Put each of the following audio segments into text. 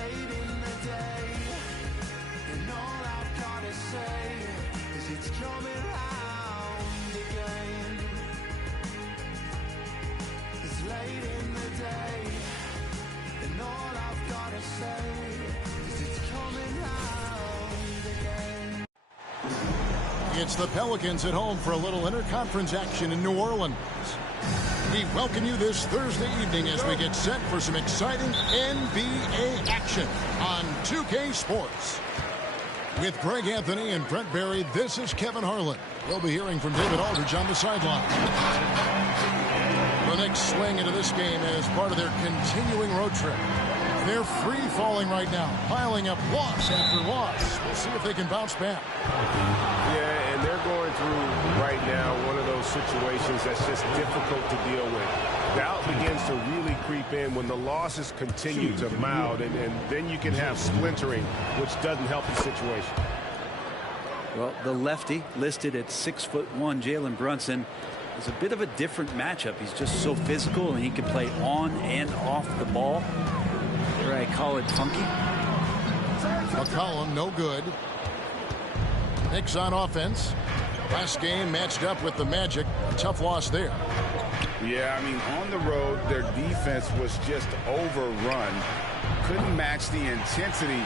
late in the day, and all I've gotta say is it's coming round again. It's late in the day, and all I've gotta say is it's coming round again. It's the Pelicans at home for a little interconference action in New Orleans. We welcome you this Thursday evening as we get set for some exciting NBA action on 2K Sports. With Greg Anthony and Brent Barry, this is Kevin Harlan. We'll be hearing from David Aldridge on the sideline. The Knicks swing into this game as part of their continuing road trip. They're free-falling right now, piling up loss after loss. We'll see if they can bounce back. Yeah, and they're going through right now one of those situations that's just difficult to deal with. Doubt begins to really creep in when the losses continue to mount, and then you can have splintering, which doesn't help the situation. Well, the lefty listed at 6'1", Jalen Brunson, is a bit of a different matchup. He's just so physical, and he can play on and off the ball. Or I call it funky. McCollum, no good. Knicks on offense. Last game matched up with the Magic. A tough loss there. Yeah, I mean, on the road, their defense was just overrun. Couldn't match the intensity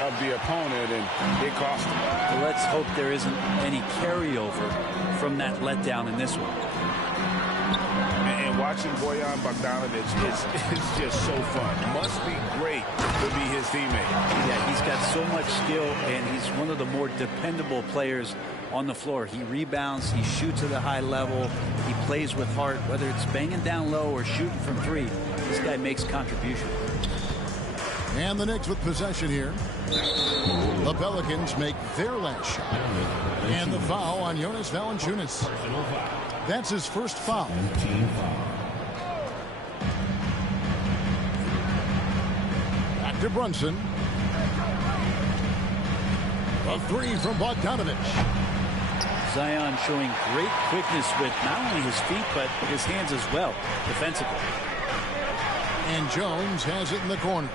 of the opponent, and it cost them. Well, let's hope there isn't any carryover from that letdown in this one. And watching Bojan Bogdanović is just so fun. Must be great to be his teammate. Yeah, he's got so much skill, and he's one of the more dependable players on the floor. He rebounds, he shoots at a high level, he plays with heart, whether it's banging down low or shooting from three. This guy makes contribution. And the Knicks with possession here. The Pelicans make their last shot. And the foul on Jonas Valanciunas. That's his first foul. Back to Brunson. A three from Bogdanović. Zion showing great quickness with not only his feet, but his hands as well, defensively. And Jones has it in the corner.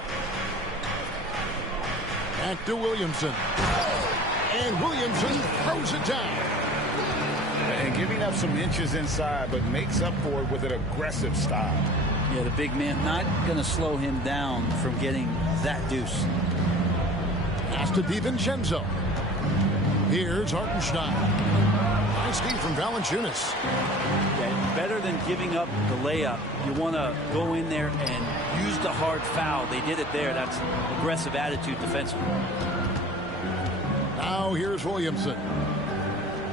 Back to Williamson. And Williamson throws it down. And giving up some inches inside, but makes up for it with an aggressive style. Yeah, the big man not going to slow him down from getting that deuce. Pass to DiVincenzo. Here's Hartenstein. Nice feed from Valanciunas. Yeah, better than giving up the layup. You want to go in there and use the hard foul. They did it there. That's aggressive attitude defensively. Now here's Williamson.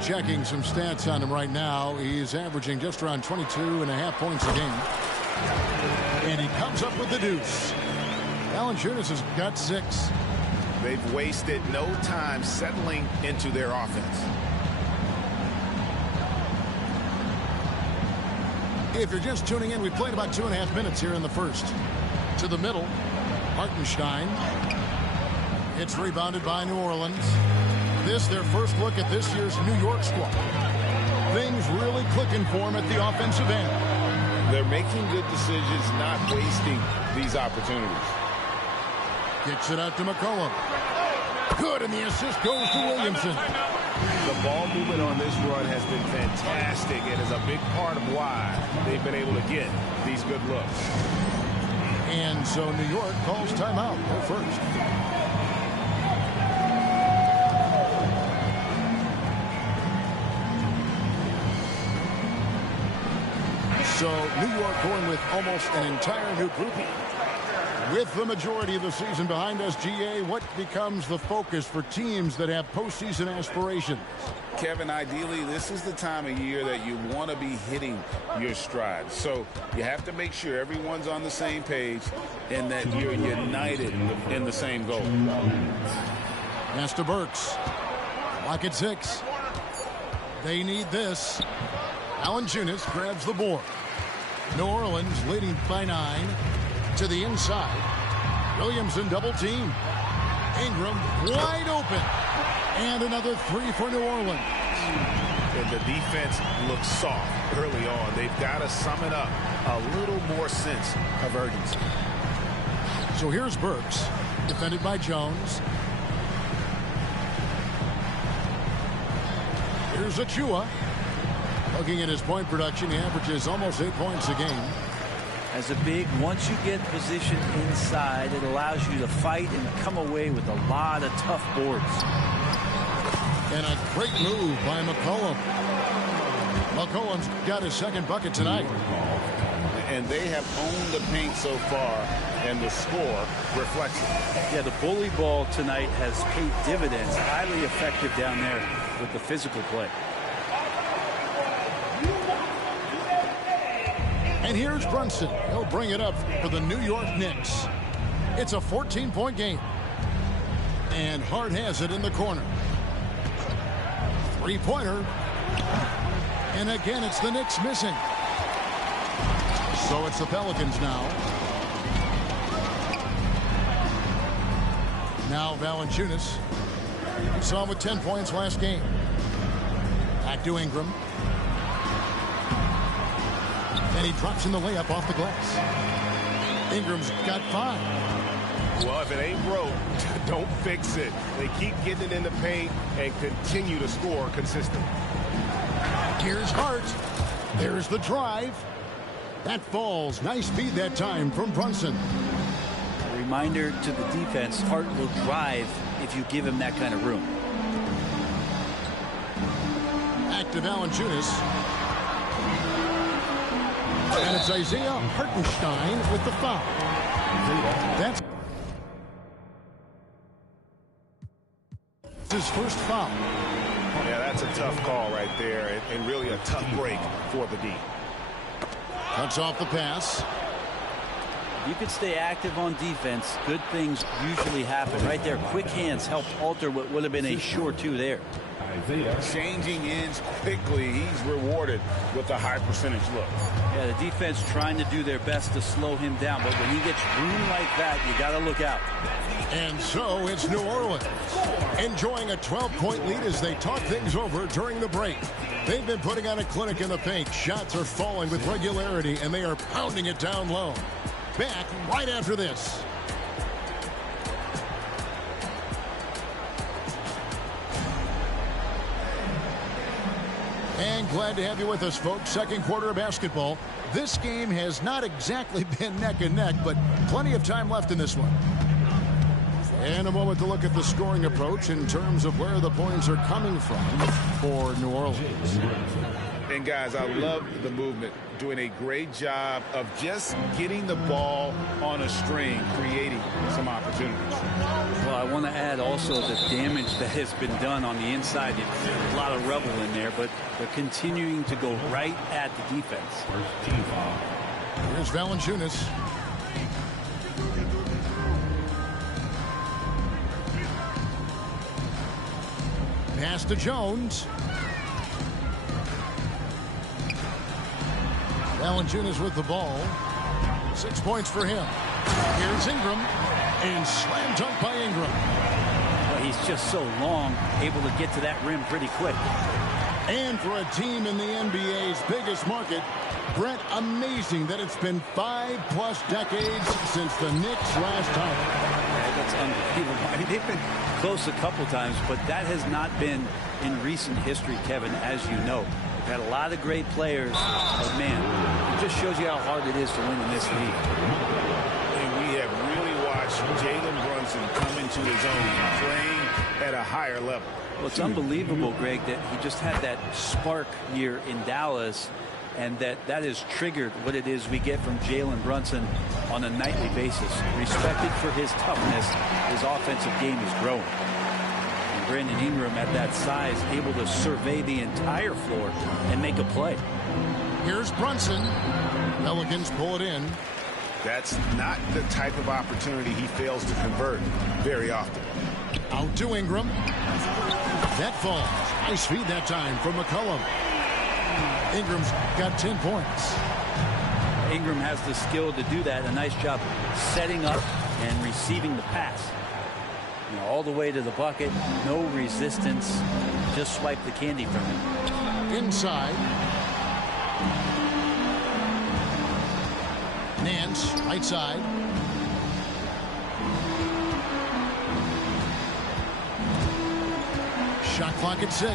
Checking some stats on him right now. He's averaging just around 22.5 points a game. And he comes up with the deuce. Valanciunas has got 6. They've wasted no time settling into their offense. If you're just tuning in, we played about 2.5 minutes here in the first. To the middle, Hartenstein. It's rebounded by New Orleans. This, their first look at this year's New York squad. Things really clicking for them at the offensive end. They're making good decisions, not wasting these opportunities. Kicks it out to McCollum. Good, and the assist goes to Williamson. The ball movement on this run has been fantastic and is a big part of why they've been able to get these good looks. And so New York calls timeout. Go first. So New York going with almost an entire new grouping. With the majority of the season behind us, GA, what becomes the focus for teams that have postseason aspirations? Kevin, ideally, this is the time of year that you want to be hitting your stride. So you have to make sure everyone's on the same page and that you're united in the same goal. Pass to Burks. Clock at 6. They need this. Valanciunas grabs the board. New Orleans leading by 9. To the inside. Williamson double team. Ingram wide open. And another 3 for New Orleans. And the defense looks soft early on. They've got to sum it up. A little more sense of urgency. So here's Burks. Defended by Jones. Here's Achua. Looking at his point production, he averages almost 8 points a game. As a big, once you get positioned inside, it allows you to fight and come away with a lot of tough boards. And a great move by McCollum. McCollum's got his second bucket tonight. And they have owned the paint so far, and the score reflects it. Yeah, the bully ball tonight has paid dividends. Highly effective down there with the physical play. And here's Brunson. He'll bring it up for the New York Knicks. It's a 14-point game. And Hart has it in the corner. Three-pointer. And again, it's the Knicks missing. So it's the Pelicans now. Now Valanciunas. We saw him with 10 points last game. Back to Ingram. And he drops in the layup off the glass. Ingram's got 5. Well, if it ain't broke, don't fix it. They keep getting it in the paint and continue to score consistently. Here's Hart. There's the drive. That falls. Nice feed that time from Brunson. A reminder to the defense, Hart will drive if you give him that kind of room. Back to Valanciunas. And it's Isaiah Hartenstein with the foul. That's his first foul. Yeah, that's a tough call right there, and really a tough break for the D. Cuts off the pass. You could stay active on defense. Good things usually happen. Right there, quick hands helped alter what would have been a sure 2 there. Changing ends quickly. He's rewarded with a high percentage look. Yeah, the defense trying to do their best to slow him down, but when he gets room like that, you got to look out. And so it's New Orleans enjoying a 12-point lead as they talk things over during the break. They've been putting on a clinic in the paint. Shots are falling with regularity, and they are pounding it down low. Back right after this. And glad to have you with us, folks. Second quarter of basketball. This game has not exactly been neck and neck, but plenty of time left in this one. And a moment to look at the scoring approach in terms of where the points are coming from for New Orleans. And guys, I love the movement. Doing a great job of just getting the ball on a string, creating some opportunities. Well, I want to add also the damage that has been done on the inside. There's a lot of rubble in there, but they're continuing to go right at the defense. Here's Valanciunas. Pass to Jones. Valanciunas with the ball. 6 points for him. Here's Ingram. And slam dunk by Ingram. Well, he's just so long, able to get to that rim pretty quick. And for a team in the NBA's biggest market, Brent, amazing that it's been 5+ decades since the Knicks' last title. That's unbelievable. I mean, they've been close a couple times, but that has not been in recent history, Kevin, as you know. We've had a lot of great players, but man, it just shows you how hard it is to win in this league. And we have really watched Jalen Brunson come into his own, playing at a higher level. Well, it's unbelievable, Greg, that he just had that spark year in Dallas, and that has triggered what it is we get from Jalen Brunson on a nightly basis. Respected for his toughness, his offensive game is growing. And Brandon Ingram at that size, able to survey the entire floor and make a play. Here's Brunson. Pelicans pull it in. That's not the type of opportunity he fails to convert very often. Out to Ingram. That falls. Nice feed that time from McCollum. Ingram's got 10 points. Ingram has the skill to do that. A nice job setting up and receiving the pass. You know, all the way to the bucket. No resistance. Just swipe the candy from him. Inside. Nance, right side. Shot clock at 6.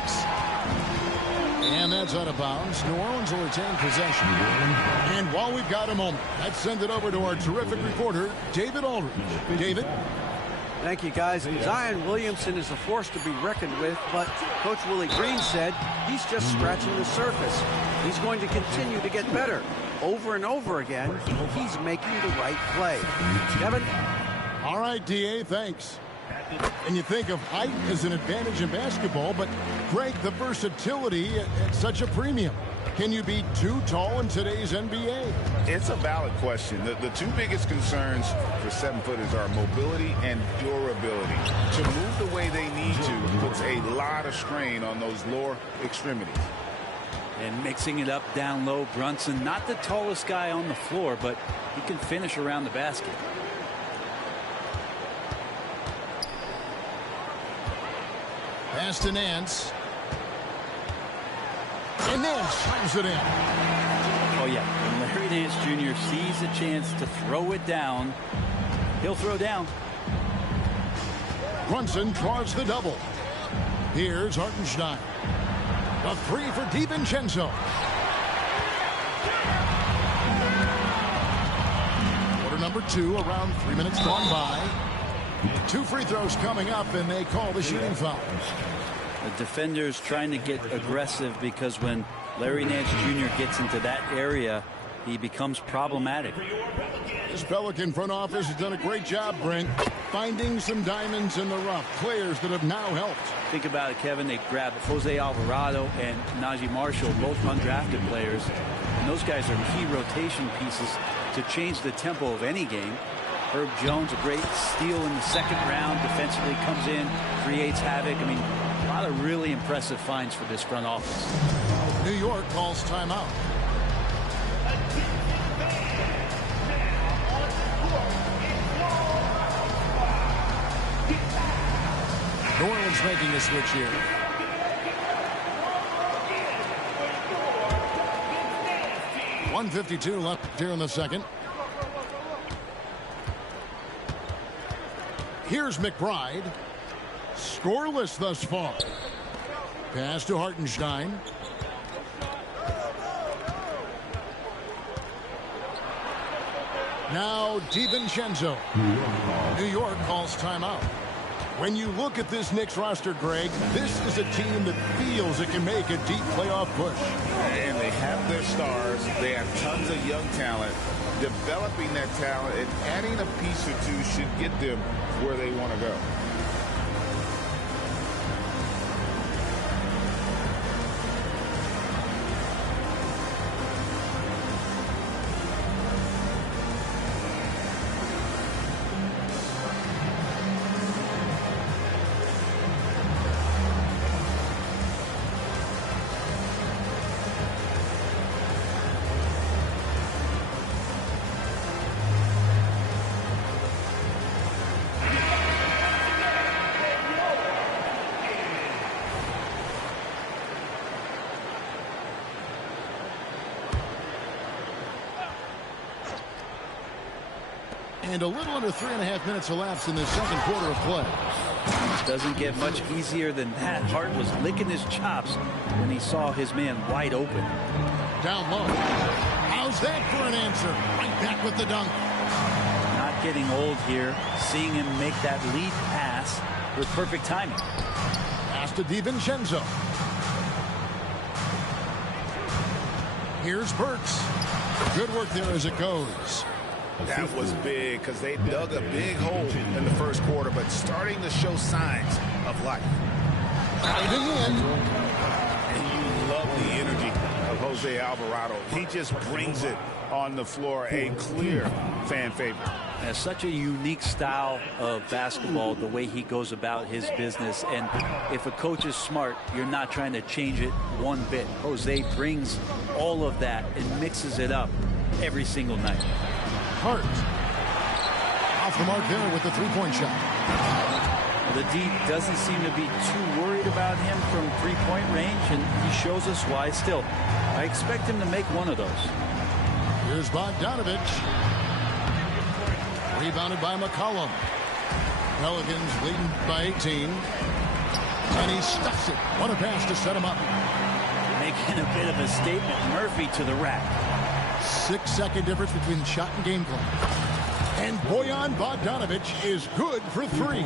And that's out of bounds. New Orleans will retain possession. And while we've got a moment, let's send it over to our terrific reporter, David Aldridge. David? Thank you, guys. Zion Williamson is a force to be reckoned with, but Coach Willie Green said he's just scratching the surface. He's going to continue to get better. Over and over again, he's making the right play. Kevin? All right, D.A., thanks. And you think of height as an advantage in basketball, but, Greg, the versatility at such a premium. Can you be too tall in today's NBA? It's a valid question. The two biggest concerns for 7-footers are mobility and durability. To move the way they need to puts a lot of strain on those lower extremities. And mixing it up down low, Brunson, not the tallest guy on the floor, but he can finish around the basket. Pass to Nance. And Nance slams it in. Oh, yeah. When Larry Nance Jr. sees a chance to throw it down, he'll throw down. Brunson draws the double. Here's Hartenstein. A 3 for DiVincenzo. Quarter number 2, around 3 minutes gone by. 2 free throws coming up, and they call the shooting foul. The defender's trying to get aggressive because when Larry Nance Jr. gets into that area, he becomes problematic. This Pelican front office has done a great job, Brent, finding some diamonds in the rough, players that have now helped. Think about it, Kevin. They grabbed Jose Alvarado and Najee Marshall, both undrafted players. And those guys are key rotation pieces to change the tempo of any game. Herb Jones, a great steal in the second round. Defensively comes in, creates havoc. I mean, a lot of really impressive finds for this front office. New York calls timeout. New Orleans making a switch here. .152 left here in the second. Here's McBride. Scoreless thus far. Pass to Hartenstein. Now DiVincenzo. New York calls timeout. When you look at this Knicks roster, Greg, this is a team that feels it can make a deep playoff push. And they have their stars. They have tons of young talent. Developing that talent and adding a piece or two should get them where they want to go. And a little under 3.5 minutes elapsed in the second quarter of play. Doesn't get much easier than that. Hart was licking his chops when he saw his man wide open. Down low. How's that for an answer? Right back with the dunk. Not getting old here. Seeing him make that lead pass with perfect timing. Pass to DiVincenzo. Here's Burks. Good work there as it goes. That was big because they dug a big hole in the first quarter, but starting to show signs of life. Right in the end. And you love the energy of Jose Alvarado. He just brings it on the floor, a clear fan favorite. Has such a unique style of basketball, the way he goes about his business. And if a coach is smart, you're not trying to change it one bit. Jose brings all of that and mixes it up every single night. Hart. Off the mark there with the three-point shot. The D doesn't seem to be too worried about him from three-point range, and he shows us why still. I expect him to make one of those. Here's Bogdanovich. Rebounded by McCollum. Pelicans leading by 18. And he stuffs it. What a pass to set him up. Making a bit of a statement. Murphy to the rack. 6-second difference between shot and game clock. And Bojan Bogdanovic is good for 3.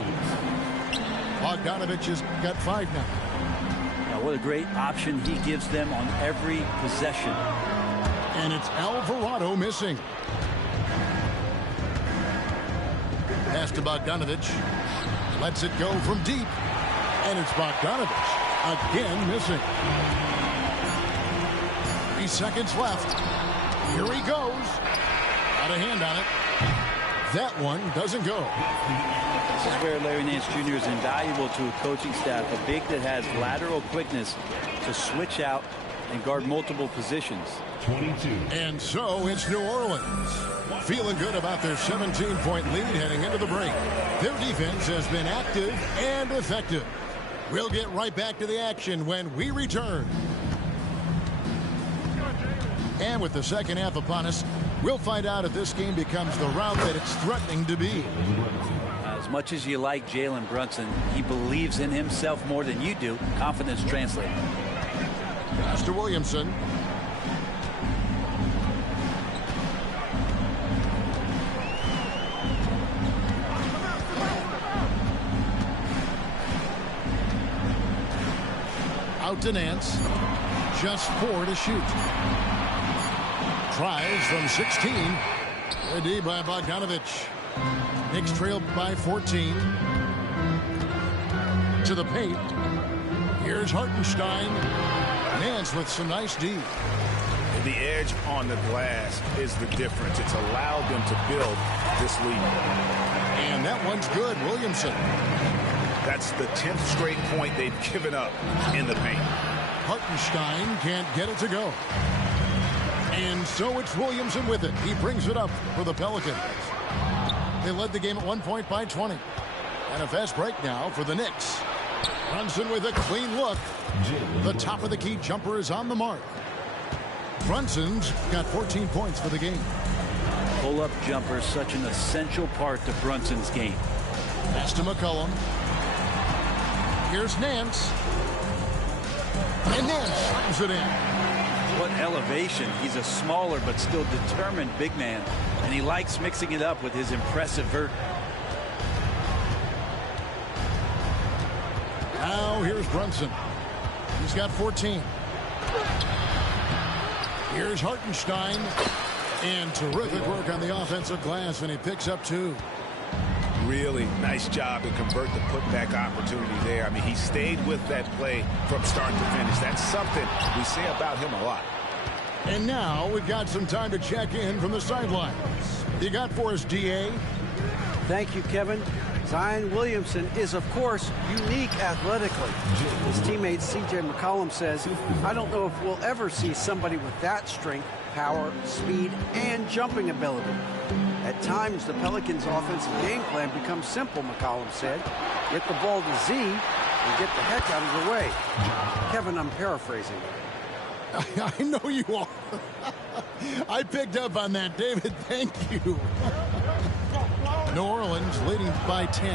Bogdanovic has got 5 now. Now, what a great option he gives them on every possession. And it's Alvarado missing. Pass to Bogdanovic. Lets it go from deep. And it's Bogdanovic again missing. 3 seconds left. Here he goes. Got a hand on it. That one doesn't go. This is where Larry Nance Jr. is invaluable to a coaching staff. A big that has lateral quickness to switch out and guard multiple positions. 22. And so it's New Orleans. Feeling good about their 17-point lead heading into the break. Their defense has been active and effective. We'll get right back to the action when we return. And with the second half upon us, we'll find out if this game becomes the route that it's threatening to be. As much as you like Jalen Brunson, he believes in himself more than you do. Confidence translates. Pass to Williamson. Out to Nance. Just 4 to shoot. Tries from 16. A D by Bogdanovic. Knicks trailed by 14. To the paint. Here's Hartenstein. Nance with some nice D. The edge on the glass is the difference. It's allowed them to build this lead. And that one's good. Williamson. That's the 10th straight point they've given up in the paint. Hartenstein can't get it to go. And so it's Williamson with it. He brings it up for the Pelicans. They led the game at 1 point by 20. And a fast break now for the Knicks. Brunson with a clean look. The top of the key jumper is on the mark. Brunson's got 14 points for the game. Pull-up jumper, such an essential part to Brunson's game. Pass to McCollum. Here's Nance. And Nance slams it in. What elevation. He's a smaller but still determined big man. And he likes mixing it up with his impressive vert. Now here's Brunson. He's got 14. Here's Hartenstein. And terrific work on the offensive glass, and he picks up 2. Really nice job to convert the putback opportunity there. I mean, he stayed with that play from start to finish. That's something we say about him a lot. And now we've got some time to check in from the sidelines. You got for us, D.A.? Thank you, Kevin. Zion Williamson is, of course, unique athletically. His teammate C.J. McCollum says, I don't know if we'll ever see somebody with that strength, power, speed, and jumping ability. At times, the Pelicans' offensive game plan becomes simple, McCollum said. Get the ball to Z and get the heck out of the way. Kevin, I'm paraphrasing. I know you are. I picked up on that, David. Thank you. New Orleans leading by 10.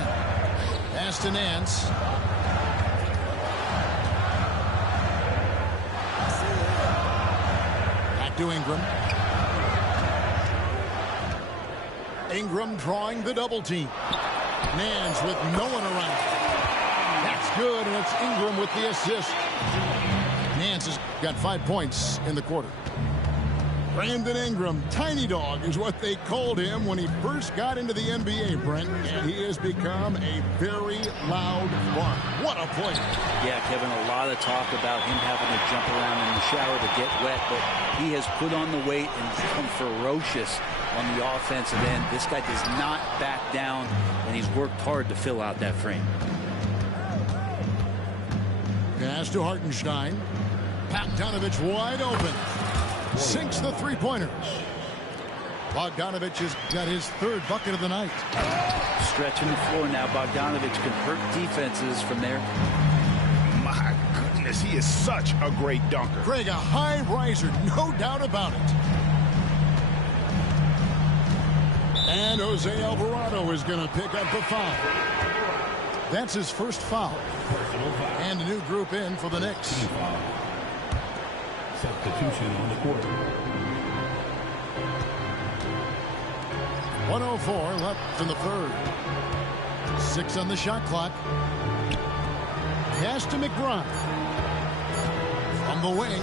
Pass to Nance. Back to Ingram. Ingram drawing the double team. Nance with no one around. That's good, and it's Ingram with the assist. Nance has got 5 points in the quarter. Brandon Ingram, Tiny Dog is what they called him when he first got into the NBA, Brent, and he has become a very loud bark. What a player. Yeah, Kevin, a lot of talk about him having to jump around in the shower to get wet, but he has put on the weight and become ferocious on the offensive end. This guy does not back down, and he's worked hard to fill out that frame. Pass to Hartenstein. Bogdanovic wide open. Sinks the three-pointers. Bogdanovic has got his 3rd bucket of the night. Stretching the floor now. Bogdanovic can hurt defenses from there. My goodness, he is such a great dunker. Greg, a high riser, no doubt about it. And Jose Alvarado is going to pick up the foul. That's his first foul. And a new group in for the Knicks. Substitution on the court. 1:04 left in the third. 6 on the shot clock. Pass to McBride. From the wing.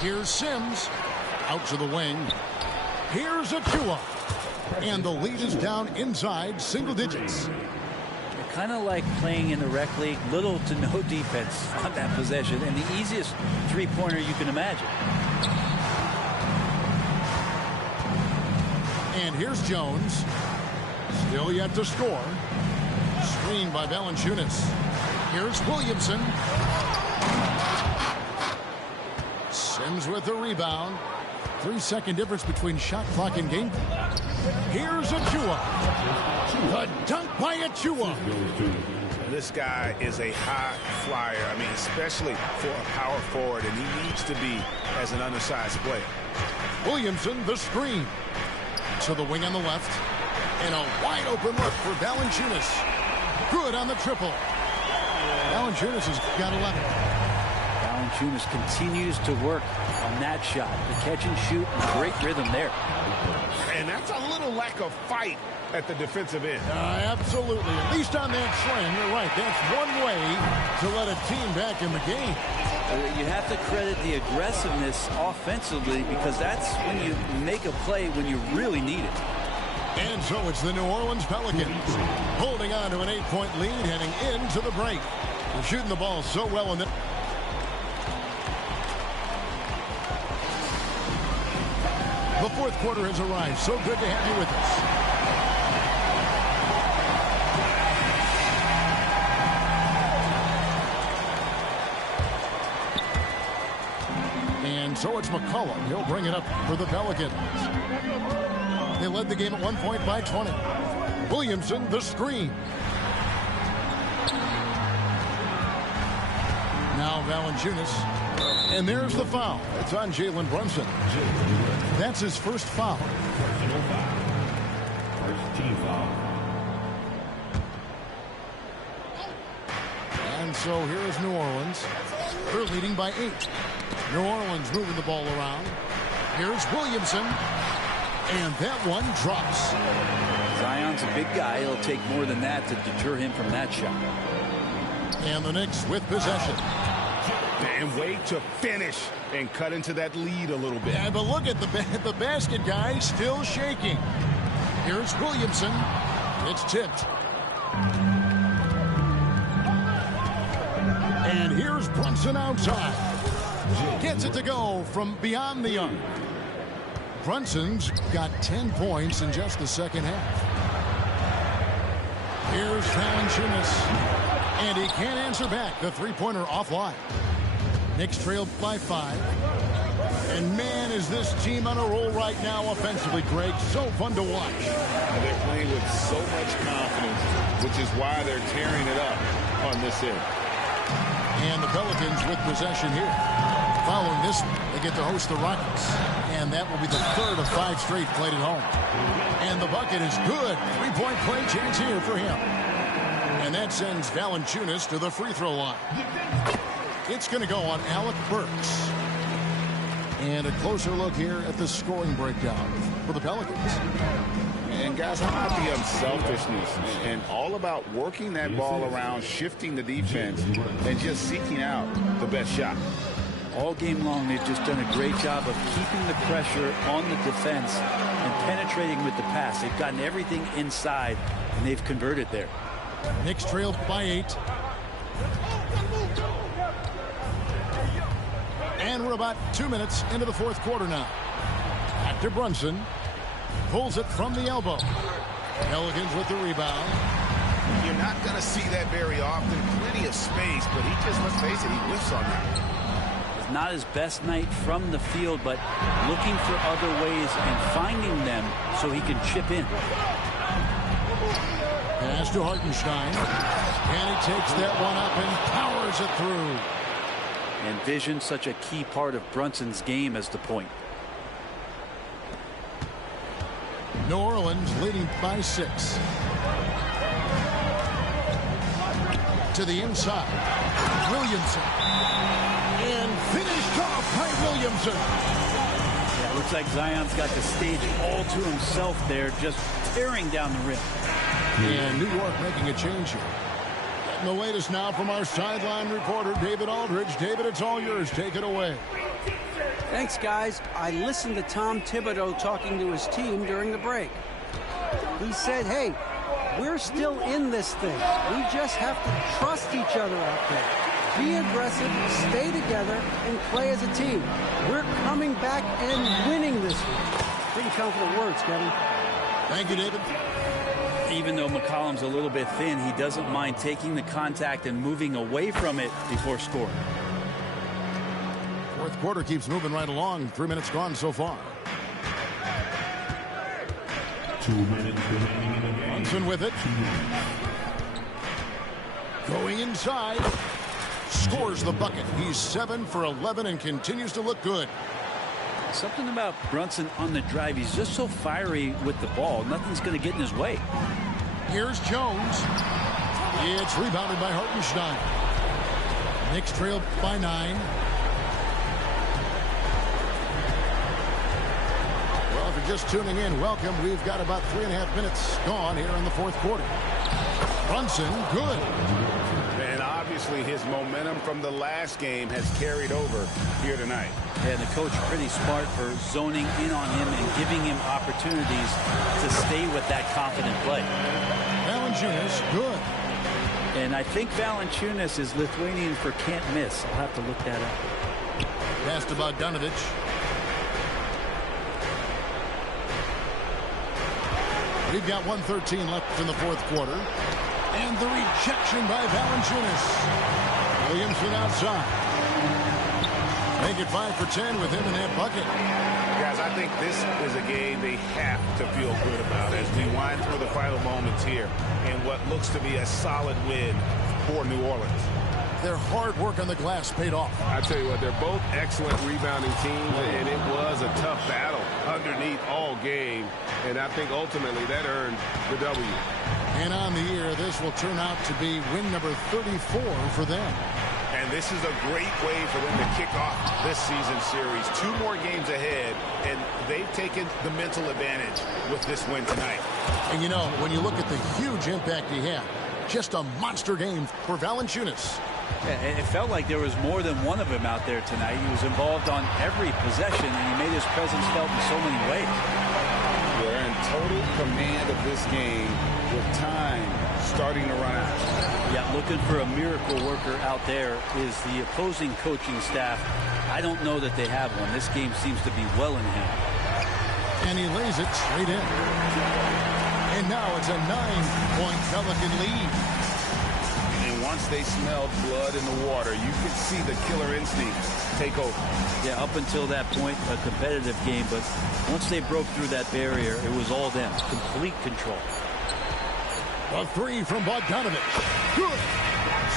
Here's Sims. Out to the wing. Here's Achua. And the lead is down inside single digits. Kind of like playing in the rec league, little to no defense on that possession, and the easiest three-pointer you can imagine. And here's Jones. Still yet to score. Screened by Valanciunas. Here's Williamson. Sims with the rebound. 3-second difference between shot clock and game. Here's Achua. The dunk by Achua. This guy is a high flyer. I mean, especially for a power forward, and he needs to be as an undersized player. Williamson, the screen. To the wing on the left. And a wide open look for Valanciunas. Good on the triple. Valanciunas has got 11. Valanciunas continues to work on that shot. The catch and shoot, great rhythm there. And that's a little lack of fight at the defensive end. Absolutely. At least on that slam, you're right. That's one way to let a team back in the game. You have to credit the aggressiveness offensively, because that's when you make a play when you really need it. And so it's the New Orleans Pelicans holding on to an 8-point lead heading into the break. They're shooting the ball so well in the... The fourth quarter has arrived. So good to have you with us. And so it's McCollum. He'll bring it up for the Pelicans. They led the game at 1 point by 20. Williamson, the screen. Now Valanciunas. And there's the foul. It's on Jalen Brunson. That's his first foul. First team foul. And so here is New Orleans. They're leading by 8. New Orleans moving the ball around. Here's Williamson. And that one drops. Zion's a big guy. It'll take more than that to deter him from that shot. And the Knicks with possession. And way to finish and cut into that lead a little bit. Yeah, but look at the basket guy still shaking. Here's Williamson. It's tipped. And here's Brunson outside. Gets it to go from beyond the arc. Brunson's got 10 points in just the second half. Here's Valanciunas. And he can't answer back. The three-pointer offline. Knicks trailed by 5. And man, is this team on a roll right now offensively, Greg. So fun to watch. They're playing with so much confidence, which is why they're tearing it up on this end. And the Pelicans with possession here. Following this, they get to host the Rockets. And that will be the third of 5 straight played at home. And the bucket is good. 3-point play chance here for him. And that sends Valanciunas to the free throw line. It's going to go on Alec Burks. And a closer look here at the scoring breakdown for the Pelicans. And guys, how about the unselfishness and all about working that ball around, shifting the defense, and just seeking out the best shot. All game long, they've just done a great job of keeping the pressure on the defense and penetrating with the pass. They've gotten everything inside, and they've converted there. Knicks trailed by 8. And we're about 2 minutes into the fourth quarter now. Back to Brunson. Pulls it from the elbow. Pelicans with the rebound. You're not going to see that very often. Plenty of space, but he just, let's face it, he whiffs on that. It's not his best night from the field, but looking for other ways and finding them so he can chip in. Pass to Hartenstein. And he takes that one up and powers it through. And vision, such a key part of Brunson's game as the point. New Orleans leading by 6. to the inside. Williamson. And finished off by Williamson. Yeah, looks like Zion's got the stage all to himself there, just tearing down the rim. And New York making a change here. Getting the latest now from our sideline reporter, David Aldridge. David, it's all yours. Take it away. Thanks, guys. I listened to Tom Thibodeau talking to his team during the break. He said, hey, we're still in this thing. We just have to trust each other out there. Be aggressive, stay together, and play as a team. We're coming back and winning this one. Pretty confident words, Kevin. Thank you, David. Even though McCollum's a little bit thin, he doesn't mind taking the contact and moving away from it before scoring. Fourth quarter keeps moving right along. 3 minutes gone so far. 2 minutes remaining in the game. Brunson with it. Going inside. Scores the bucket. He's 7 for 11 and continues to look good. Something about Brunson on the drive. He's just so fiery with the ball. Nothing's going to get in his way. Here's Jones. It's rebounded by Hartenstein. Knicks trail by 9. Well, if you're just tuning in, welcome. We've got about 3.5 minutes gone here in the fourth quarter. Brunson, good. And obviously his momentum from the last game has carried over here tonight. And the coach pretty smart for zoning in on him and giving him opportunities to stay with that confident play. Valanciunas, good. And I think Valanciunas is Lithuanian for can't miss. I'll have to look that up. Passed about Bogdanovic. We've got 1:13 left in the fourth quarter. And the rejection by Valanciunas. Williamson outside. Make it 5 for 10 with him in that bucket. Guys, I think this is a game they have to feel good about as we wind through the final moments here in what looks to be a solid win for New Orleans. Their hard work on the glass paid off. I tell you what, they're both excellent rebounding teams, and it was a tough battle underneath all game, and I think ultimately that earned the W. And on the year, this will turn out to be win number 34 for them. And this is a great way for them to kick off this season series. 2 more games ahead, and they've taken the mental advantage with this win tonight. And you know, when you look at the huge impact he had, just a monster game for Valanciunas. Yeah, it felt like there was more than one of them out there tonight. He was involved on every possession, and he made his presence felt in so many ways. They're in total command of this game with time starting to run out. Yeah, looking for a miracle worker out there is the opposing coaching staff. I don't know that they have one. This game seems to be well in hand. And he lays it straight in. And now it's a 9-point Pelican lead. And once they smelled blood in the water, you could see the killer instinct take over. Yeah, up until that point, a competitive game. But once they broke through that barrier, it was all them. Complete control. A 3 from Bogdanovic. Good.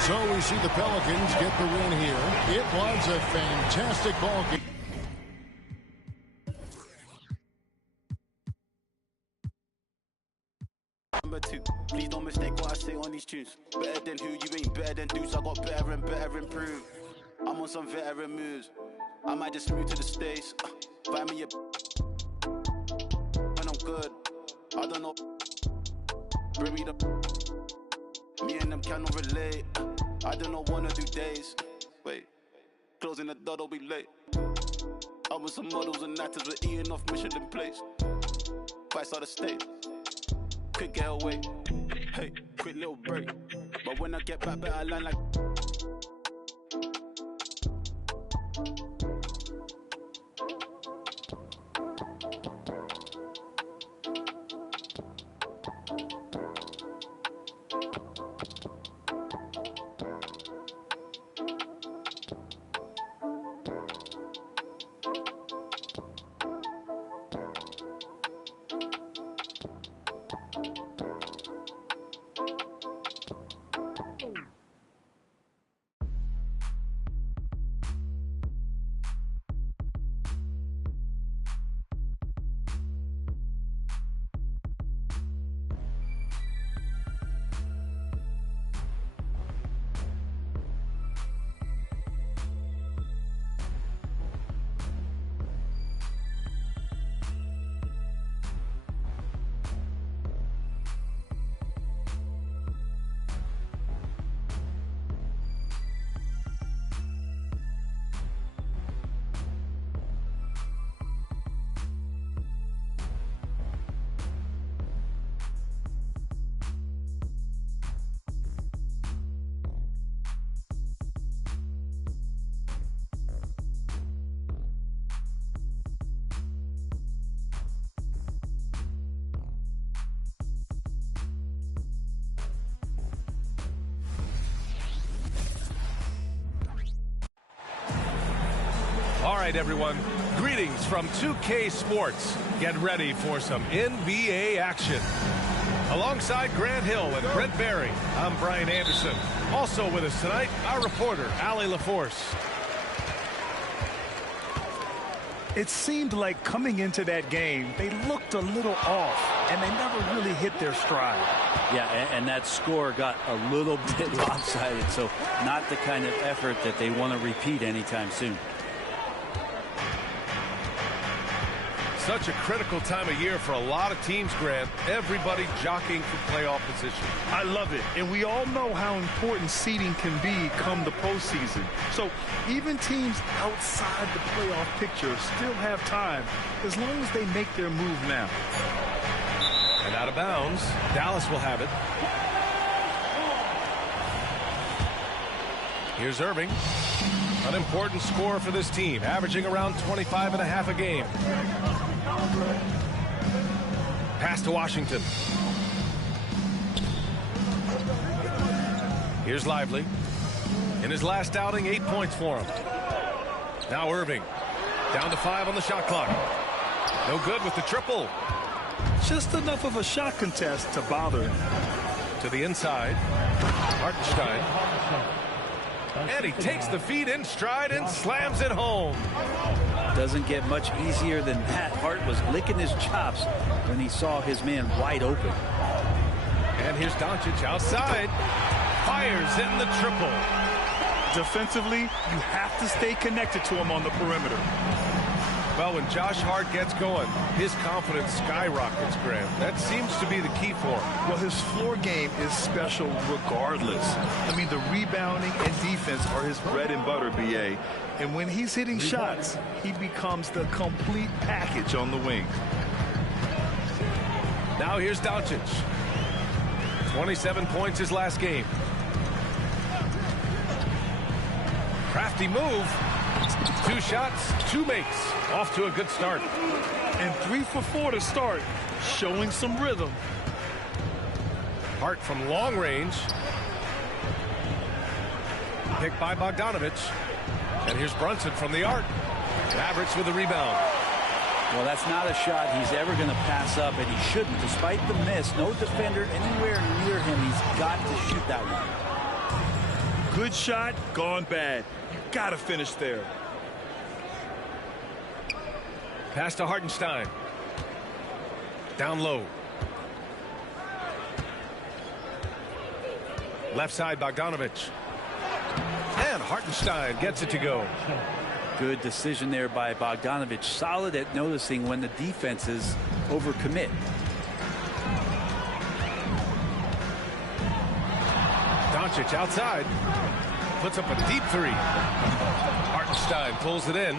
So we see the Pelicans get the win here. It was a fantastic ball game. Number 2, please don't mistake what I say on these tunes. Better than who, you ain't better than dudes. I got better and better improved. I'm on some veteran moves. I might just move to the States. Buy me a when I'm good. I don't know. Bring me the me and them cannot relate. I don't know, wanna do days. Wait, closing the door, don't be late. I was some models and actors, we're eating off Michelin plates. Vice out of state. Quick get away. Hey, quick little break. But when I get back, better line like. right, everyone. Greetings from 2K Sports. Get ready for some NBA action. Alongside Grant Hill and Brent Barry, I'm Brian Anderson. Also with us tonight, our reporter, Allie LaForce. It seemed like coming into that game, they looked a little off, and they never really hit their stride. Yeah, and that score got a little bit lopsided, so not the kind of effort that they want to repeat anytime soon. Such a critical time of year for a lot of teams, Grant. Everybody jockeying for playoff position. I love it, and we all know how important seeding can be come the postseason. So even teams outside the playoff picture still have time as long as they make their move now. And out of bounds, Dallas will have it. Here's Irving. An important score for this team, averaging around 25.5 a game. Pass to Washington. Here's Lively. In his last outing, 8 points for him. Now Irving. Down to 5 on the shot clock. No good with the triple. Just enough of a shot contest to bother him. To the inside. Hartenstein. And he takes the feed in stride and slams it home. Doesn't get much easier than that. Hart was licking his chops when he saw his man wide open. And here's Doncic outside. Fires in the triple. Defensively, you have to stay connected to him on the perimeter. Well, when Josh Hart gets going, his confidence skyrockets, Graham. That seems to be the key for him. Well, his floor game is special regardless. I mean, the rebounding and defense are his bread and butter, B.A. And when he's hitting shots, he becomes the complete package on the wing. Now here's Doncic. 27 points his last game. Crafty move. 2 shots, 2 makes. Off to a good start. And 3 for 4 to start, showing some rhythm. Hart from long range. Picked by Bogdanovic. And here's Brunson from the arc. Mavericks with a rebound. Well, that's not a shot he's ever going to pass up, and he shouldn't. Despite the miss, no defender anywhere near him. He's got to shoot that one. Good shot, gone bad. You got to finish there. Pass to Hartenstein. Down low. Left side, Bogdanovic. And Hartenstein gets it to go. Good decision there by Bogdanovic. Solid at noticing when the defenses overcommit. Doncic outside. Puts up a deep 3. Hartenstein pulls it in.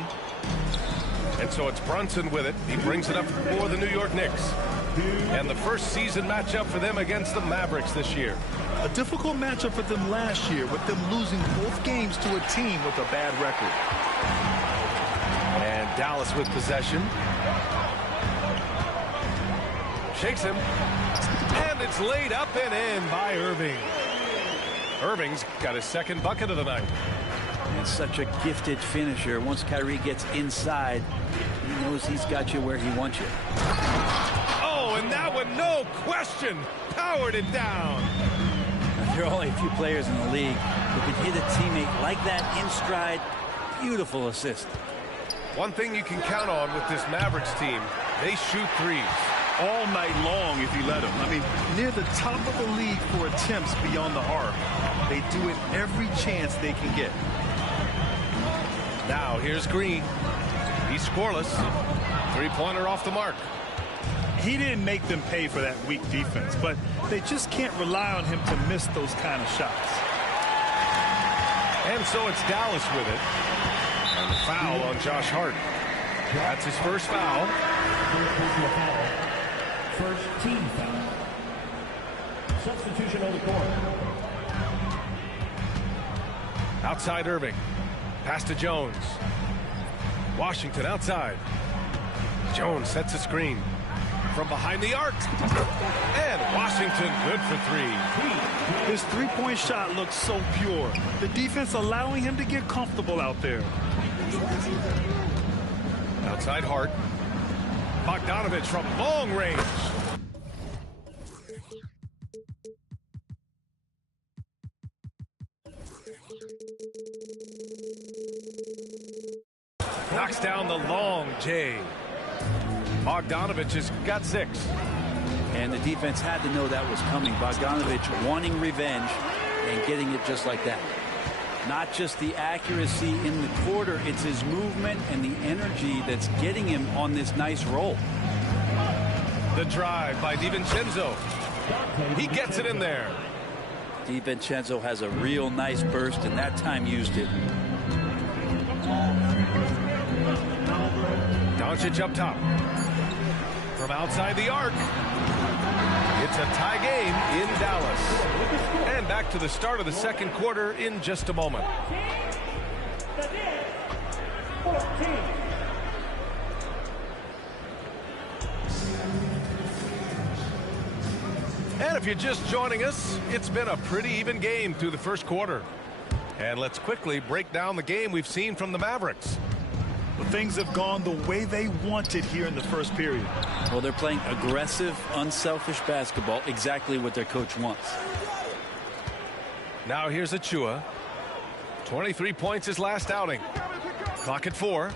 And so it's Brunson with it. He brings it up for the New York Knicks. And the first season matchup for them against the Mavericks this year. A difficult matchup for them last year, with them losing both games to a team with a bad record. And Dallas with possession. Shakes him. And it's laid up and in by Irving. Irving's got his second bucket of the night. And such a gifted finisher. Once Kyrie gets inside, he knows he's got you where he wants you. Oh, and that one, no question, powered it down. There are only a few players in the league who can hit a teammate like that in stride. Beautiful assist. One thing you can count on with this Mavericks team, they shoot threes. All night long if you let them. I mean, near the top of the league for attempts beyond the arc. They do it every chance they can get. Now here's Green. He's scoreless. 3-pointer off the mark. He didn't make them pay for that weak defense, but they just can't rely on him to miss those kind of shots. And so it's Dallas with it. And the foul on Josh Hart. That's his first foul. First team foul. Substitution on the court. Outside Irving. Pass to Jones. Washington outside. Jones sets a screen. From behind the arc. And Washington good for 3. His three-point shot looks so pure. The defense allowing him to get comfortable out there. outside Hart. Bogdanovich from long range. Knocks down the long J. Bogdanovich has got 6. And the defense had to know that was coming. Bogdanovich wanting revenge and getting it just like that. Not just the accuracy in the quarter, it's his movement and the energy that's getting him on this nice roll. The drive by DiVincenzo. He gets it in there. DiVincenzo has a real nice burst, and that time used it. Doncic up top. From outside the arc. It's a tie game in Dallas. And back to the start of the second quarter in just a moment. And if you're just joining us, it's been a pretty even game through the first quarter. And let's quickly break down the game we've seen from the Mavericks. Well, things have gone the way they wanted here in the first period. Well, they're playing aggressive, unselfish basketball, exactly what their coach wants. Now here's Achua. 23 points his last outing. Clock at 4.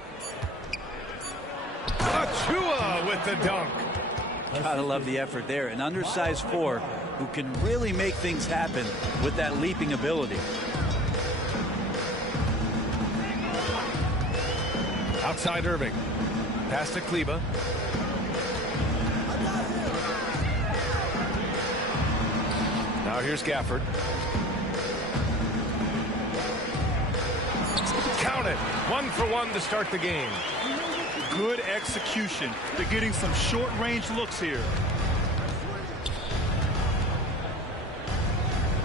Achua with the dunk. Gotta love the effort there. An undersized 4 who can really make things happen with that leaping ability. Outside Irving. Pass to Kleber. Now here's Gafford. Count it. 1 for 1 to start the game. Good execution. They're getting some short-range looks here.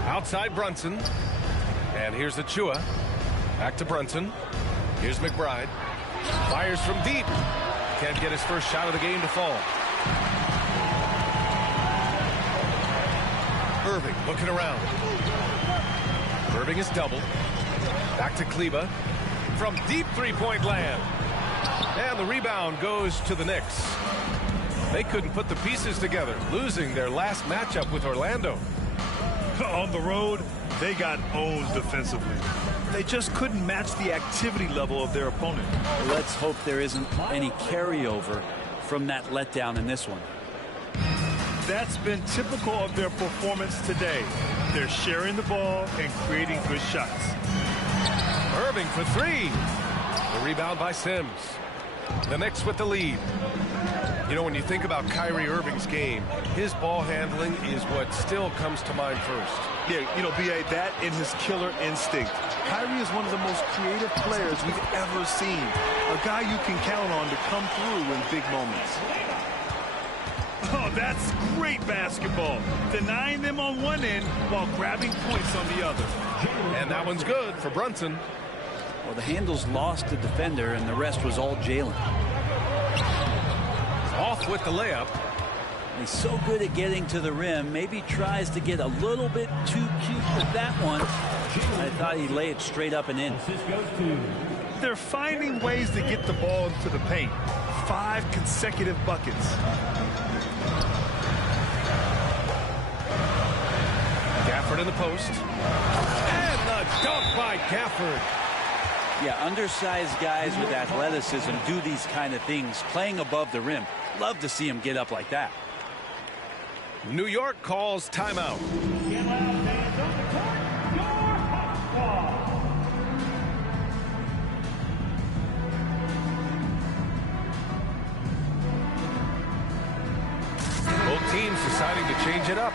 Outside Brunson. And here's Achua. Back to Brunson. Here's McBride. Fires from deep. Can't get his first shot of the game to fall. Irving looking around. Irving is doubled. Back to Kleber. From deep three-point land. And the rebound goes to the Knicks. They couldn't put the pieces together, losing their last matchup with Orlando. On the road, they got owned defensively. They just couldn't match the activity level of their opponent. Let's hope there isn't any carryover from that letdown in this one. That's been typical of their performance today. They're sharing the ball and creating good shots. Irving for 3. The rebound by Sims. The Knicks with the lead. You know, when you think about Kyrie Irving's game, his ball handling is what still comes to mind first. Yeah, you know, B.A., that and his killer instinct. Kyrie is one of the most creative players we've ever seen. A guy you can count on to come through in big moments. Oh, that's great basketball. Denying them on one end while grabbing points on the other. And that one's good for Brunson. Well, the handles lost the defender, and the rest was all Jalen. Off with the layup. He's so good at getting to the rim. Maybe tries to get a little bit too cute with that one. I thought he'd lay it straight up and in. They're finding ways to get the ball into the paint. 5 consecutive buckets. Gafford in the post. And the dunk by Gafford. Yeah, undersized guys with athleticism do these kind of things, playing above the rim. Love to see him get up like that. New York calls timeout. Both teams deciding to change it up.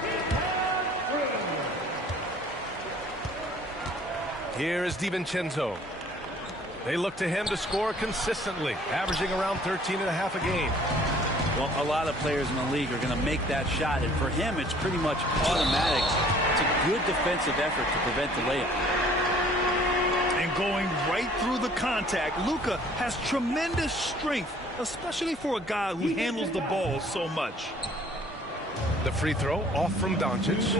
Here is DiVincenzo. They look to him to score consistently, averaging around 13.5 a game. Well, a lot of players in the league are going to make that shot, and for him, it's pretty much automatic. It's a good defensive effort to prevent the layup. And going right through the contact, Luka has tremendous strength, especially for a guy who handles the ball so much. The free throw off from Doncic.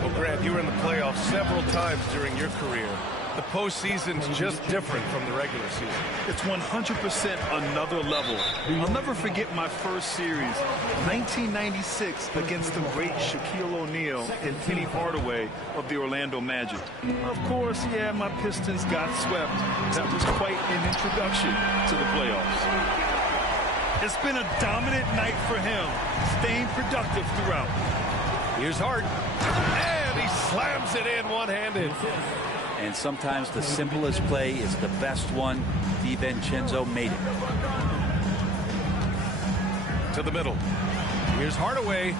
Well, Grant, you were in the playoffs several times during your career. The postseason's just different from the regular season. It's 100% another level. I'll never forget my first series, 1996, against the great Shaquille O'Neal and Penny Hardaway of the Orlando Magic. Of course, yeah, my Pistons got swept. That was quite an introduction to the playoffs. It's been a dominant night for him, staying productive throughout. Here's Hart, and he slams it in one-handed. And sometimes the simplest play is the best one. DiVincenzo made it. To the middle. Here's Hardaway.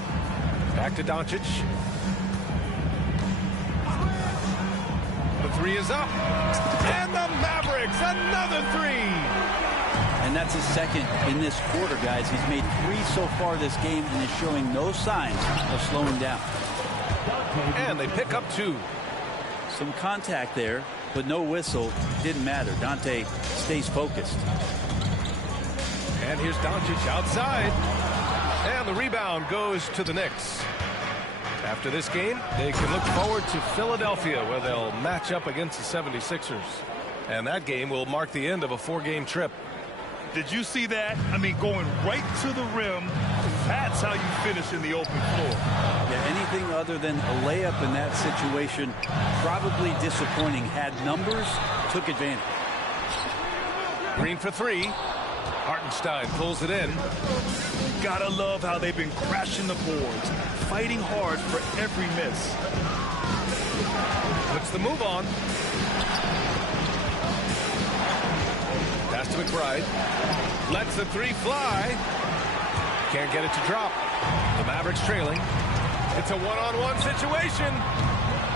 Back to Doncic. The three is up. And the Mavericks, another three. And that's his second in this quarter, guys. He's made 3 so far this game and is showing no signs of slowing down. And they pick up 2. Some contact there, but no whistle. Didn't matter. Dante stays focused. And here's Doncic outside. And the rebound goes to the Knicks. After this game, they can look forward to Philadelphia, where they'll match up against the 76ers. And that game will mark the end of a 4-game trip. Did you see that? I mean, going right to the rim. That's how you finish in the open floor. Yeah, anything other than a layup in that situation, probably disappointing. Had numbers, took advantage. Green for 3. Hartenstein pulls it in. Gotta love how they've been crashing the boards, fighting hard for every miss. Puts the move on. Pass to McBride. Lets the 3 fly. Can't get it to drop. The Mavericks trailing. It's a one-on-one situation.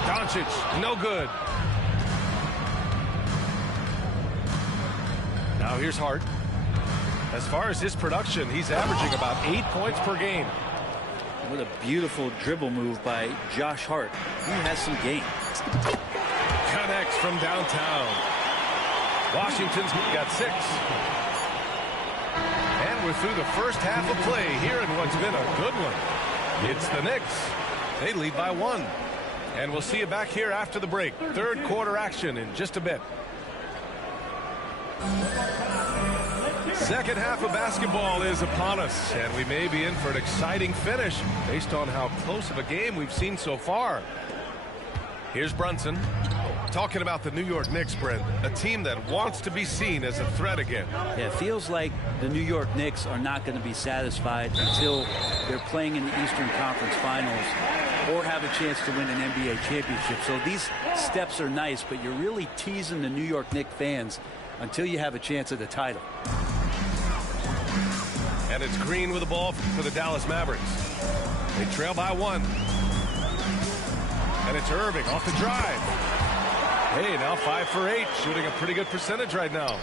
Doncic, no good. Now here's Hart. As far as his production, he's averaging about 8 points per game. What a beautiful dribble move by Josh Hart. He has some game. Connects from downtown. Washington's got 6. And we're through the first half of play here in what's been a good one. It's the Knicks. They lead by 1. And we'll see you back here after the break. Third quarter action in just a bit. Second half of basketball is upon us, and we may be in for an exciting finish based on how close of a game we've seen so far. Here's Brunson talking about the New York Knicks, Brent, a team that wants to be seen as a threat again. Yeah, it feels like the New York Knicks are not going to be satisfied until they're playing in the Eastern Conference Finals or have a chance to win an NBA championship. So these steps are nice, but you're really teasing the New York Knicks fans until you have a chance at the title. And it's Green with the ball for the Dallas Mavericks. They trail by 1. And it's Irving off the drive. Hey, now 5 for 8, shooting a pretty good percentage right now.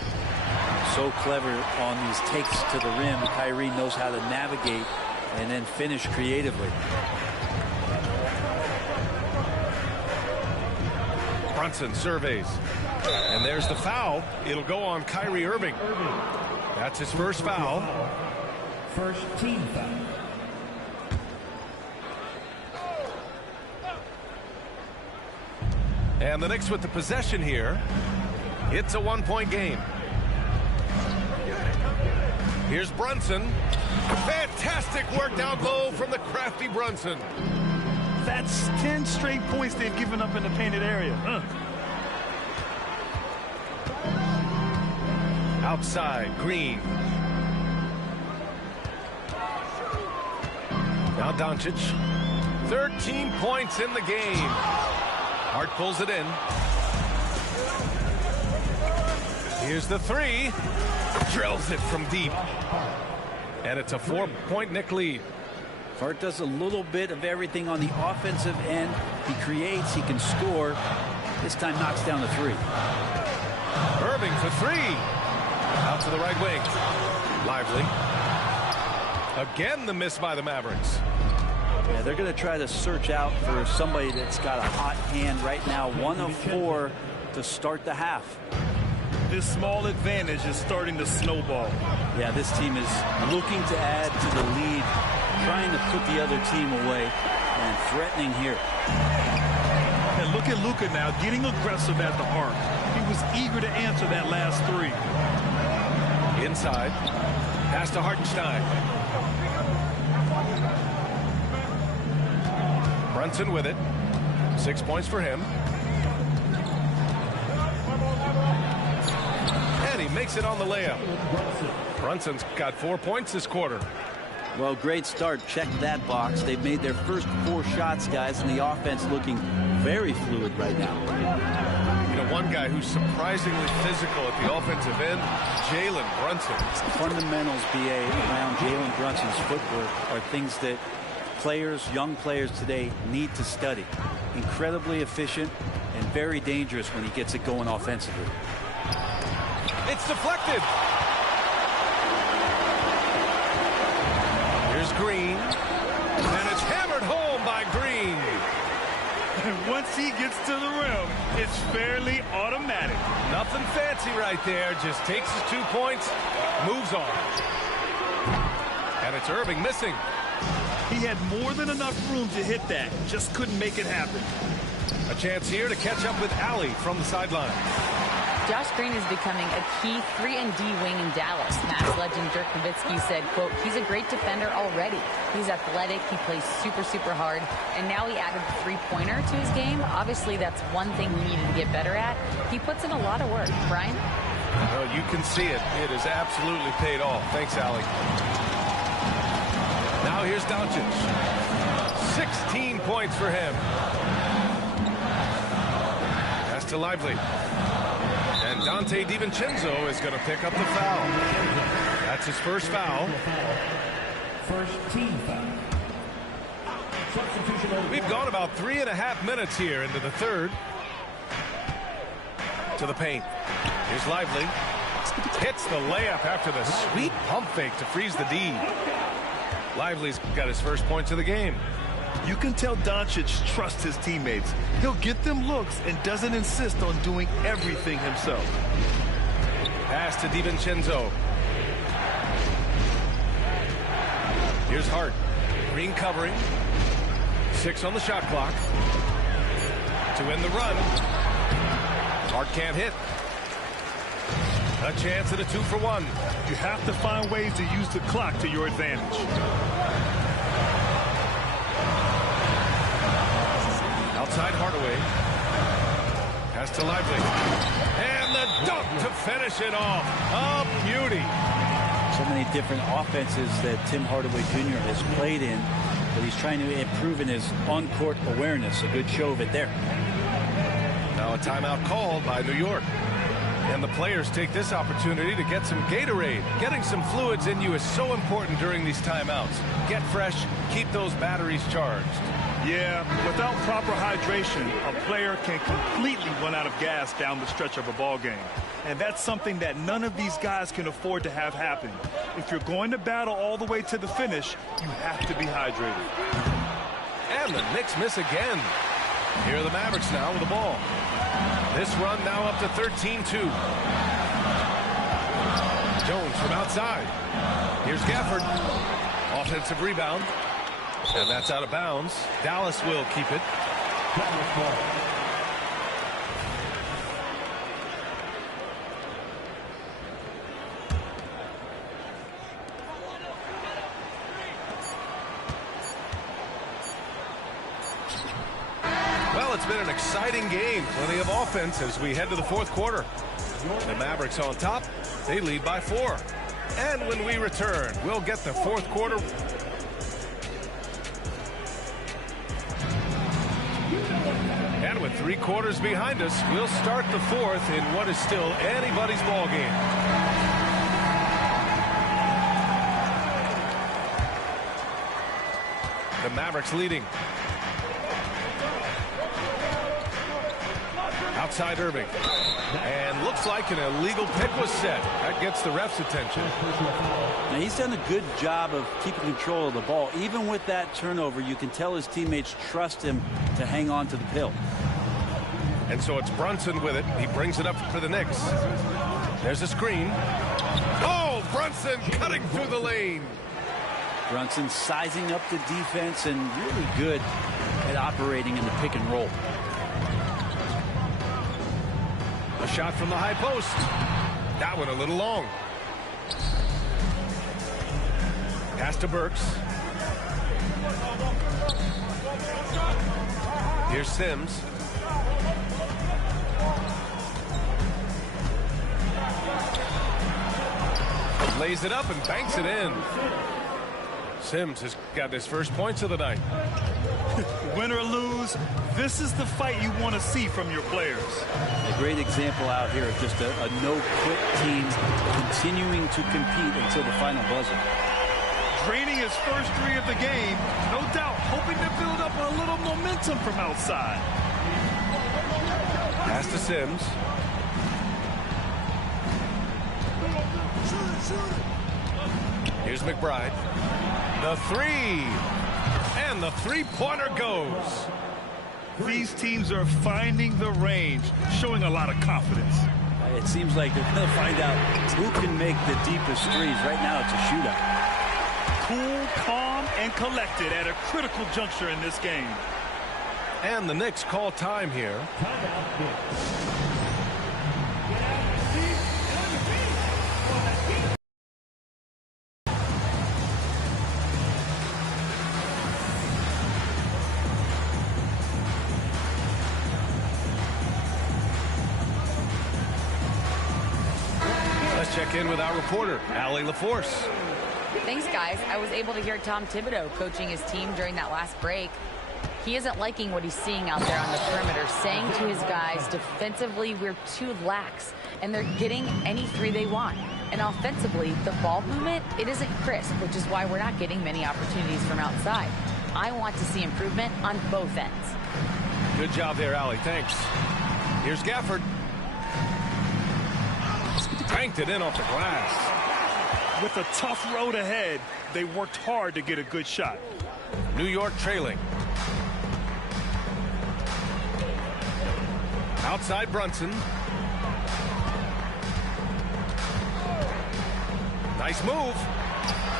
So clever on these takes to the rim. Kyrie knows how to navigate and then finish creatively. Brunson surveys. And there's the foul. It'll go on Kyrie Irving. That's his first foul. First team foul. And the Knicks with the possession here. It's a 1-point game. Here's Brunson. Fantastic work down low from the crafty Brunson. That's 10 straight points they've given up in the painted area. Outside, Green. Now Doncic. 13 points in the game. Hart pulls it in. Here's the 3. Drills it from deep. And it's a 4-point Knick lead. Hart does a little bit of everything on the offensive end. He creates, he can score. This time knocks down the 3. Irving for 3. Out to the right wing. Lively. Again, the miss by the Mavericks. Yeah, they're going to try to search out for somebody that's got a hot hand right now. 1 of 4 to start the half. This small advantage is starting to snowball. Yeah, this team is looking to add to the lead, trying to put the other team away, and threatening here. And look look at Luka now getting aggressive at the arc. He was eager to answer that last three. Inside. Pass to Hartenstein. Brunson with it. 6 points for him. And he makes it on the layup. Brunson's got 4 points this quarter. Well, great start. Check that box. They've made their first 4 shots, guys, and the offense looking very fluid right now. You know, one guy who's surprisingly physical at the offensive end, Jalen Brunson. The fundamentals, BA, around Jalen Brunson's footwork are things that players, young players today, need to study. Incredibly efficient and very dangerous when he gets it going offensively. It's deflected. Here's Green. And it's hammered home by Green. And once he gets to the rim, it's fairly automatic. Nothing fancy right there. Just takes his 2 points, moves on. And it's Irving missing. He had more than enough room to hit that. Just couldn't make it happen. A chance here to catch up with Allie from the sideline. Josh Green is becoming a key 3-and-D wing in Dallas. Mavs legend Dirk Nowitzki said, quote, he's a great defender already. He's athletic. He plays super, super hard. And now he added the three-pointer to his game. Obviously, that's one thing he needed to get better at. He puts in a lot of work. Brian? Well, you can see it. It has absolutely paid off. Thanks, Allie. Now here's Doncic. 16 points for him. Pass to Lively. And Dante DiVincenzo is going to pick up the foul. That's his first foul. First team foul. We've gone about 3.5 minutes here into the third. To the paint. Here's Lively. Hits the layup after the sweet pump fake to freeze the D. Lively's got his first points of the game. You can tell Doncic trusts his teammates. He'll get them looks and doesn't insist on doing everything himself. Pass to DiVincenzo. Here's Hart. Green covering. 6 on the shot clock. To win the run. Hart can't hit. A chance at a 2-for-1. You have to find ways to use the clock to your advantage. Outside Hardaway. Pass to Lively. And the dunk to finish it off. A beauty. So many different offenses that Tim Hardaway Jr. has played in, but he's trying to improve in his on-court awareness. A good show of it there. Now a timeout called by New York. And the players take this opportunity to get some Gatorade. Getting some fluids in you is so important during these timeouts. Get fresh, keep those batteries charged. Yeah, without proper hydration, a player can completely run out of gas down the stretch of a ball game. And that's something that none of these guys can afford to have happen. If you're going to battle all the way to the finish, you have to be hydrated. And the Knicks miss again. Here are the Mavericks now with the ball. This run now up to 13-2. Jones from outside. Here's Gafford. Offensive rebound. And that's out of bounds. Dallas will keep it. Well, it's been an exciting game. Plenty of offense as we head to the fourth quarter. The Mavericks on top. They lead by 4. And when we return, we'll get the fourth quarter. And with 3 quarters behind us, we'll start the fourth in what is still anybody's ball game. The Mavericks leading. Outside Irving. And looks like an illegal pick was set. That gets the ref's attention. Now, he's done a good job of keeping control of the ball. Even with that turnover, you can tell his teammates trust him to hang on to the pill. And so it's Brunson with it. He brings it up for the Knicks. There's a screen. Oh, Brunson cutting through the lane. Brunson sizing up the defense and really good at operating in the pick and roll. A shot from the high post. That one a little long. Pass to Burks. Here's Sims. Lays it up and banks it in. Sims has got his first points of the night. Win or lose, this is the fight you want to see from your players. A great example out here of just a no-quit team continuing to compete until the final buzzer. Draining his first 3 of the game, no doubt hoping to build up a little momentum from outside. Pass to Sims. Here's McBride. The 3. And the 3-pointer goes. These teams are finding the range, showing a lot of confidence. It seems like they're going to find out who can make the deepest threes. Right now it's a shootout. Cool, calm, and collected at a critical juncture in this game. And the Knicks call time here. Let's check in with our reporter, Allie LaForce. Thanks, guys. I was able to hear Tom Thibodeau coaching his team during that last break. He isn't liking what he's seeing out there on the perimeter, saying to his guys, defensively, we're too lax, and they're getting any 3 they want. And offensively, the ball movement, it isn't crisp, which is why we're not getting many opportunities from outside. I want to see improvement on both ends. Good job there, Allie. Thanks. Here's Gafford. Banked it in off the glass. With a tough road ahead, they worked hard to get a good shot. New York trailing. Outside Brunson. Nice move.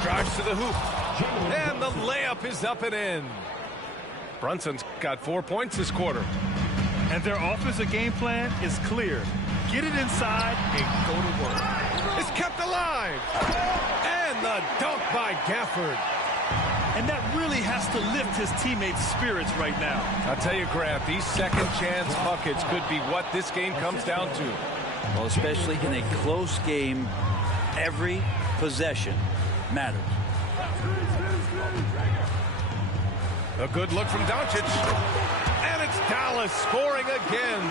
Drives to the hoop. And the layup is up and in. Brunson's got 4 points this quarter. And their offensive game plan is clear. Get it inside and go to work. It's kept alive. And the dunk by Gafford. And that really has to lift his teammates' spirits right now. I'll tell you, Grant, these second chance buckets could be what this game comes down to. Well, especially in a close game, every possession matters. A good look from Doncic. And it's Dallas scoring again.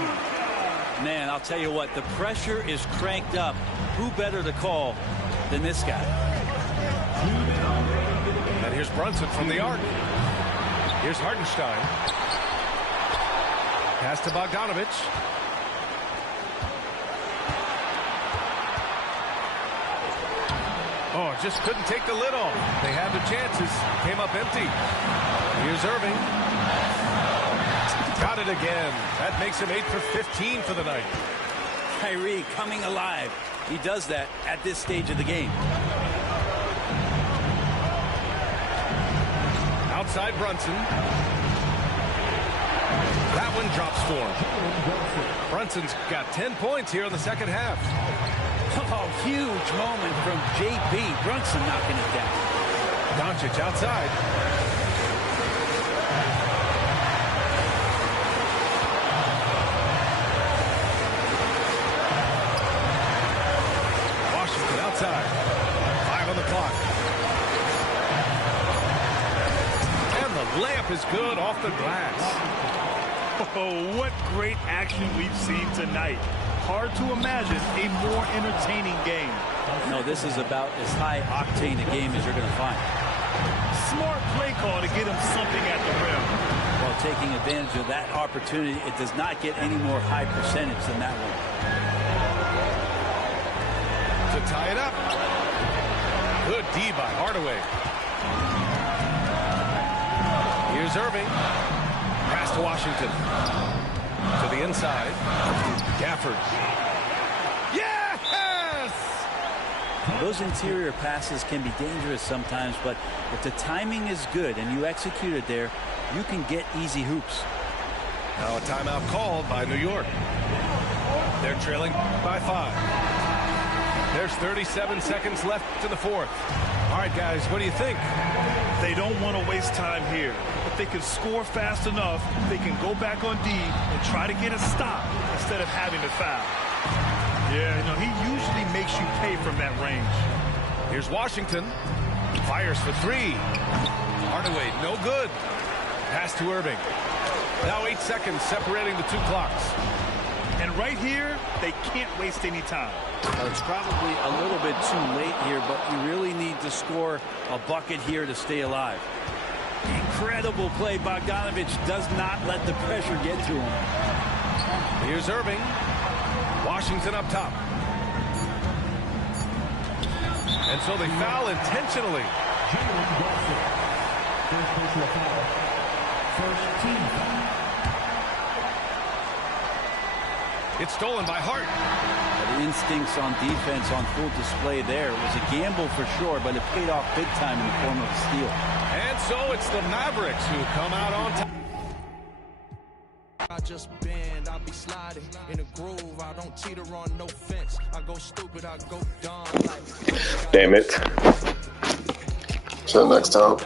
Man, I'll tell you what, the pressure is cranked up. Who better to call than this guy? And here's Brunson from the arc. Here's Hartenstein. Pass to Bogdanovich. Oh, just couldn't take the lid off. They had the chances. Came up empty. Here's Irving. Got it again. That makes him 8 for 15 for the night. Kyrie coming alive. He does that at this stage of the game. Outside Brunson. That one drops for him. Brunson's got 10 points here in the second half. Oh, huge moment from J.B. Brunson knocking it down. Doncic outside. Washington outside. 5 on the clock. And the layup is good off the glass. Oh, what great action we've seen tonight. Hard to imagine a more entertaining game. No, this is about as high-octane a game as you're going to find. Smart play call to get him something at the rim. While taking advantage of that opportunity, it does not get any more high percentage than that one. To tie it up. Good D by Hardaway. Here's Irving. Pass to Washington. To the inside. Gafford. Yes! Those interior passes can be dangerous sometimes, but if the timing is good and you execute it there, you can get easy hoops. Now a timeout called by New York. They're trailing by 5. There's 37 seconds left in the fourth. All right, guys, what do you think? They don't want to waste time here. If they can score fast enough, they can go back on D and try to get a stop instead of having to foul. Yeah, he usually makes you pay from that range. Here's Washington. Fires for 3. Hardaway, no good. Pass to Irving. Now 8 seconds separating the two clocks. And right here, they can't waste any time. It's probably a little bit too late here, but you really need to score a bucket here to stay alive. Incredible play. Bogdanovich does not let the pressure get to him. Here's Irving. Washington up top. And so they foul intentionally. First team foul. It's stolen by Hart. The instincts on defense on full display there. It was a gamble for sure, but it paid off big time in the form of a steal. And so it's the Mavericks who come out on top. I just bend, I be sliding in a groove. I don't teeter on no fence. I go stupid, I go dumb. Damn it. Till next time.